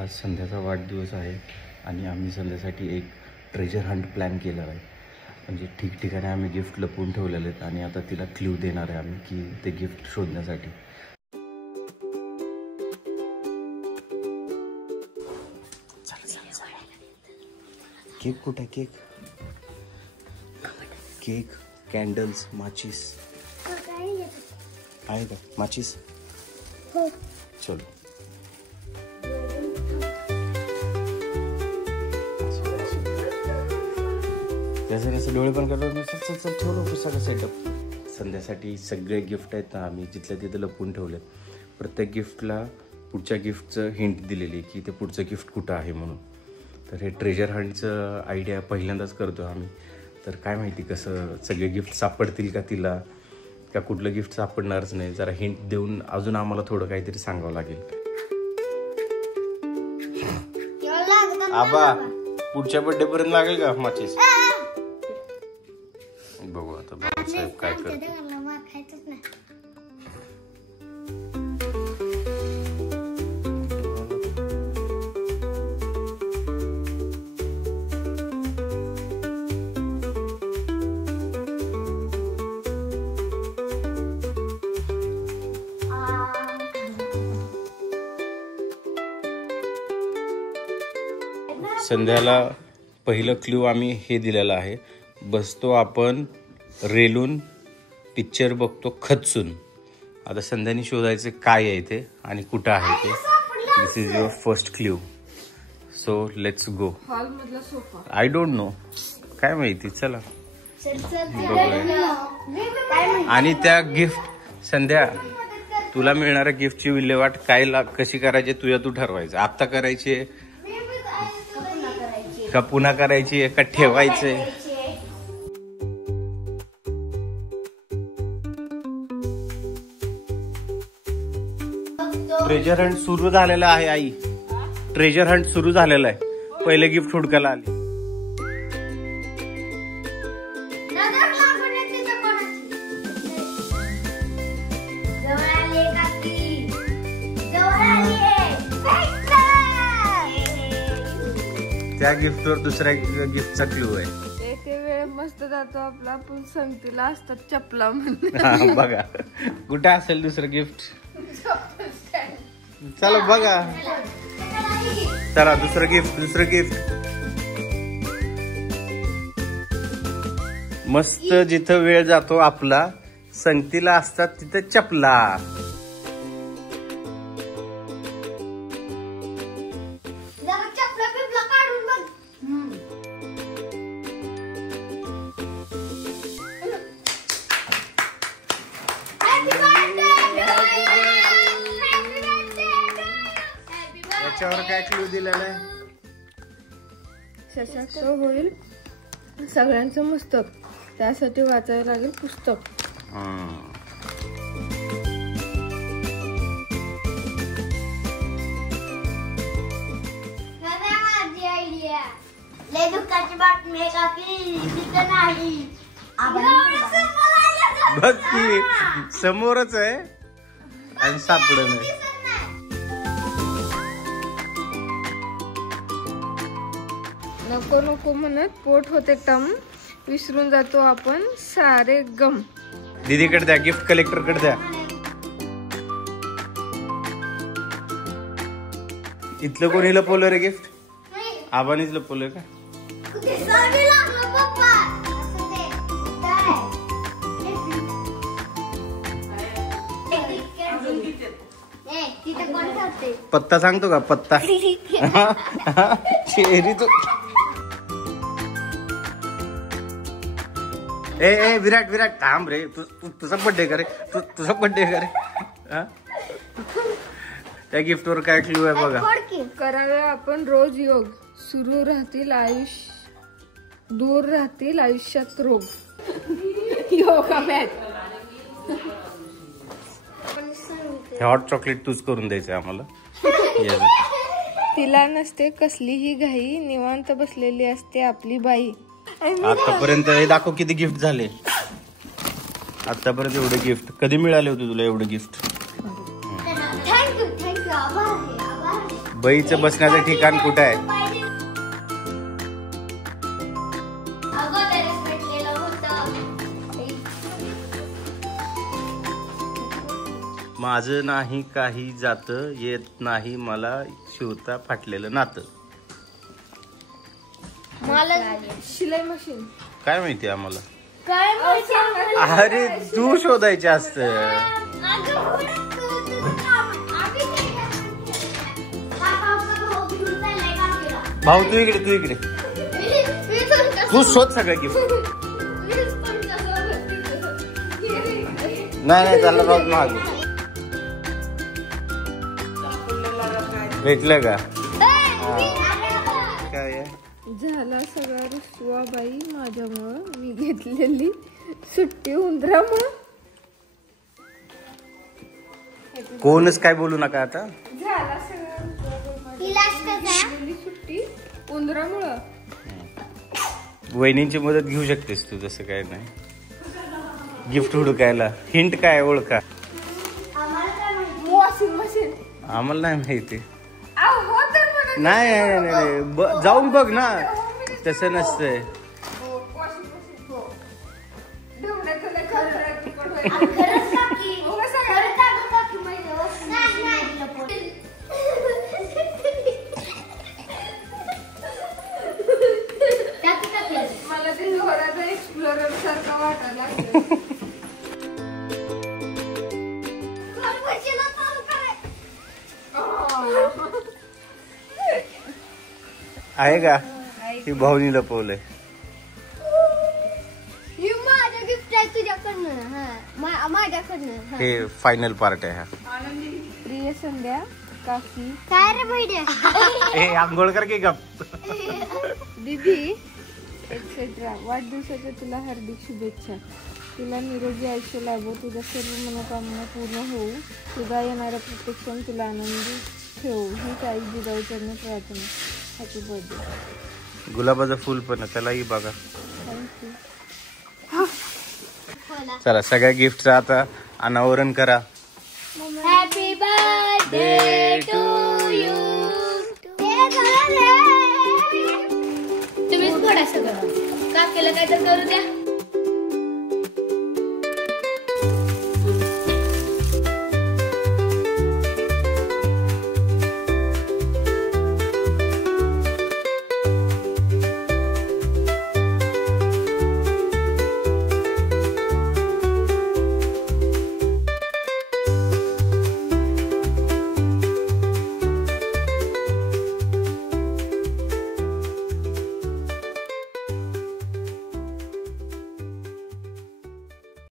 आज संध्याचा वाढदिवस आहे आणि आम्ही संध्यासाठी एक ट्रेजर हंट प्लॅन केला आहे. म्हणजे ठिकठिकाणी आम्ही गिफ्ट लपवून ठेवलेले आहेत आणि आता तिला क्ल्यू देणार आहे आम्ही की ते गिफ्ट शोधण्यासाठी. केक कुठे? केक केक कॅन्डल्स माचीस आहे का? माचीस चलो. त्याचं कसं डोळे पण करतो. चल चल ठेवलं सगळं सेटअप. संध्यासाठी सगळे गिफ्ट आहेत ना आम्ही जिथल्या तिथं लपवून ठेवले. प्रत्येक गिफ्टला पुढच्या गिफ्टचं हिंट दिलेली की ते पुढचं गिफ्ट कुठं आहे म्हणून. तर हे ट्रेजर हंटचं आयडिया पहिल्यांदाच करतो आम्ही. तर काय माहिती कसं सगळे गिफ्ट सापडतील का तिला, का कुठलं गिफ्ट सापडणारच नाही. जरा हिंट देऊन अजून आम्हाला थोडं काहीतरी सांगावं लागेल. आबा पुढच्या बर्थडे पर्यंत लागेल का माचीस? बघू आता बाबासाहेब काय करतो. संध्याला पहिलं क्ल्यू आम्ही हे दिलेलं आहे. बसतो आपण रेलून पिक्चर बघतो खचून. आता संध्याने शोधायचं काय आहे ते आणि कुठं आहे ते. This is your first clue. So let's go. I don't know, काय माहिती. चला आणि त्या गिफ्ट संध्या तुला मिळणाऱ्या गिफ्टची विल्हेवाट काय कशी करायची तुझ्या तू ठरवायचं. आत्ता करायची का पुन्हा करायची का ठेवायचे. ट्रेजर हंट सुरू झालेला आहे आई. ट्रेजर हंट सुरू झालेला आहे. पहिले गिफ्ट हुडकायला आले. त्या गिफ्टवर दुसऱ्या गिफ्टचा क्लू आहे. एक वेळ मस्त जातो आपला पण संगतीला असतात चपला म्हणून. बघा कुठे असेल दुसरं गिफ्ट. चला बघा. चला दुसरं गिफ्ट. मस्त जिथं वेळ जातो आपला संगतीला असतात तिथं चपला. याच्यावर काय क्लू दिलेला आहे? शशाचं होईल सगळ्यांचं मस्तक. त्यासाठी वाचायला लागेल पुस्तक. माझी आयडिया. लय दुःखाची बातमी आहे का की तिथं नाही. बघ की समोरच आहे आणि सापडत नाही. नको नको म्हणत पोट होते टम. विसरून जातो आपण सारे गम. दीदीकडे द्या. गिफ्ट कलेक्टर कडे द्या. इथलं कोणी लपवलं रे गिफ्ट? आबानीच लपवलंय का? पत्ता सांगतो का? पत्ता चेरी तो. ए विराट थांब रे. तुझा बर्थडे का रे? तुझा बर्थडे का रे? त्या गिफ्ट वर काय क्लू आहे बघा. करावे आपण रोज योग. सुरू राहतील आयुष्य, दूर राहतील आयुष्यात रोग. योगा मॅथ. हॉट चॉकलेट तूच करून द्यायचं आम्हाला. तिला नसते कसलीही घाई. निवांत बसलेली असते आपली बाई. आतापर्यंत हे दाखव किती गिफ्ट झाले. आतापर्यंत एवढे गिफ्ट कधी मिळाले होते तुला? एवढे गिफ्ट बाईचं बसण्याचं ठिकाण कुठं आहे? अगोदरच भेटलेलं होतं. माझं नाही काही जात, येत नाही मला शिवता फाटलेलं नातं. मला शिलाई मशीन. काय माहिती आम्हाला? काय माहिती? अरे तू शोधायचे असत. भाऊ तू इकडे तू शोध सगळं गिफ्ट. नाही त्याला राहत महाग भेटलं का? काय आहे? झाला सगळा रुसवा बाई माझ्यामुळं. मी घेतलेली सुट्टी उंदरामुळं. कोणच काय बोलू नका आता. झाला सगळा सुट्टी उंदरामुळं. वहिनींची मदत घेऊ शकतेस तू, तसं काय नाही. गिफ्ट हुडकायला हिंट काय ओळखा? Washing machine. आम्हाला नाही माहिती. हो तर म्हणा. नाही जाऊन बघ ना. तसं नसतंय. Washing machine. हो ढवण्याचं लय खरं आहे, तिखट होईल. खरंच काकी. उगाच सांगा. खरंच सांगू काकी माझ्या वस्तू. नाही. काकी. मला ते जोराचा एक्सप्लोरर सारखा वाटायला लागलं. आहे का? ही भाऊनी लपवलंय. ही माझं गिफ्ट आहे तुझ्याकडनं. हा माझ्याकडनं. हे फायनल पार्ट आहे हा. प्रिय संध्या काकी काय रे बहिणी? हे आंघोळ कर की गप. दीदी एक्सेट्रा. वाढदिवसाच्या तुला हार्दिक शुभेच्छा. तुला निरोगी आयुष्य लाभो. तुझ्या सर्व मनोकामना पूर्ण होऊ. तुझा येणारा प्रत्येक क्षण तुला आनंदी ठेवू. ही आई जिजाऊकडनं प्रार्थना. Happy birthday. गुलाबाचं फुल पण आहे, त्यालाही बघा. थँक्यू. चला सगळ्या गिफ्टचं आता अनावरण करा. Happy birthday to you. तुम्हीच फोडा सगळं. काकीला काय तर करू द्या.